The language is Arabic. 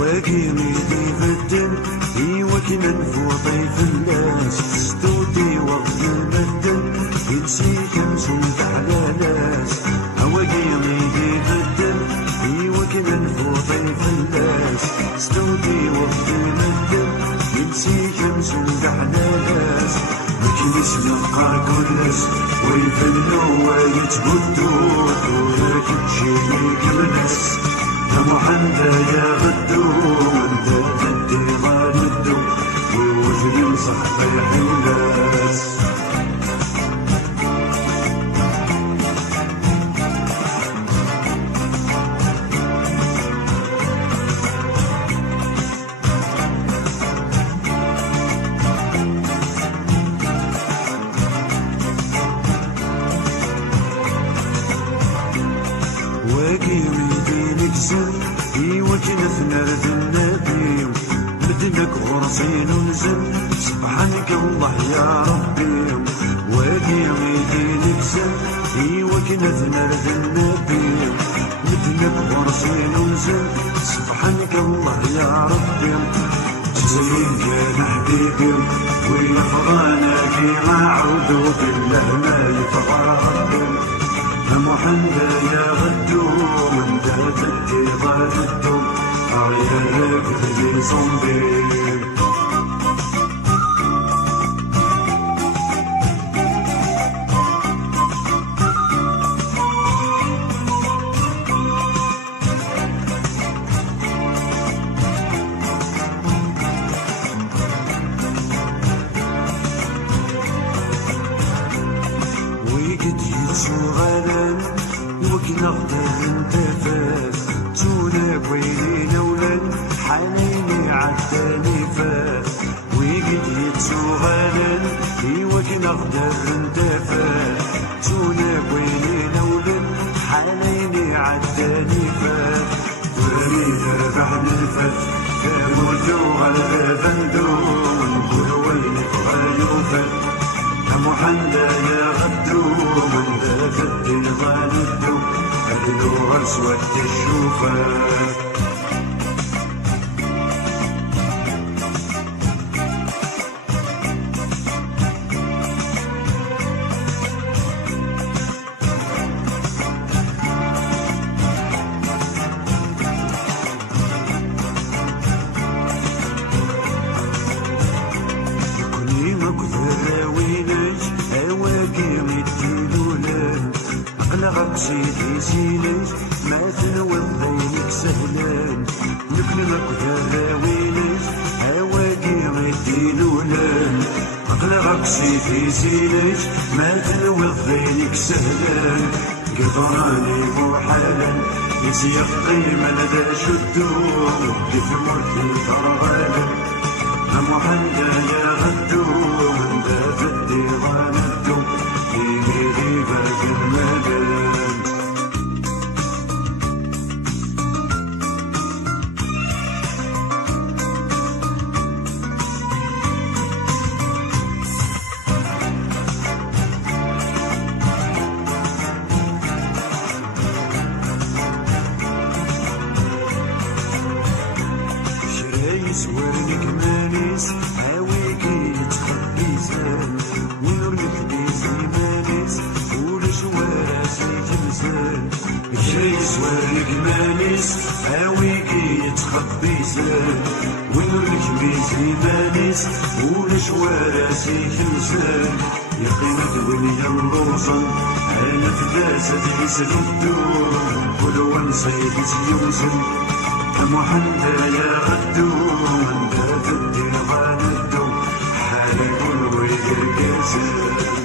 واقيمي بدل وكنا نفوطي في الناس ستودي وقت المدن ينسي شمس على ناس واقيمي بدل وكنا نفوطي في الناس ستودي وقت المدن ينسي شمس على ناس مكنس نبقى كلس ويفنوا ويتبدوا ولكن تشيني كمنس يا محمد يا غدو وانت تدي غالدو ووجدي صحبي حيلاس نرد النبي مدنك غرسين ونزل سبحانك الله يا ربي وادي غيدي نكسل وكنا نرد النبي مدنك غرسين ونزل سبحانك الله يا ربي جزيل يا حبيبي ويفغانا كيما عودو بالله ما يفغى ربي يا محمد يا غدو من ذات الديضان الدوم عيالك بدي صنبي ويقد يتشغلن وكنا غدر انتفاس تونا بويلينا ولن حنيني عداني فات ويقد يتشغلن وكنا غدر انتفاس تونا بويلينا ولن حنيني عداني فات ورينا بعد الفات كاموتو على بندو ونقول ويلك غايوفات يا محمد يا غدو من ذاك الدين غالدو أدلو غرسوة الشوفات سيدي سيليش ما تنوض ذينك سهلان نكلمك ذراويليش هواكي غيديلولان أقلغك سيدي سيليش ما تنوض ذينك سهلان قدراني محالا يسيق قيمة لدى شدو ودي في مرتي فرغالا يا محمد يا غدو من ذات الديوان الدو يجي غيبك المدن يسورنك مانيس هاويكي يتخبي زان ويرنك بيزي مانيس ولجواراسي تمزان يسورنك مانيس هاويكي يتخبي زان ويرنك بيزي مانيس ولجواراسي تمزان يقينك وليا الروصن انا فداسة يسردو ولو نصيد يوزن يا محمد يا غدو من ذات الدين غالدو حالي كل ويقر كاسر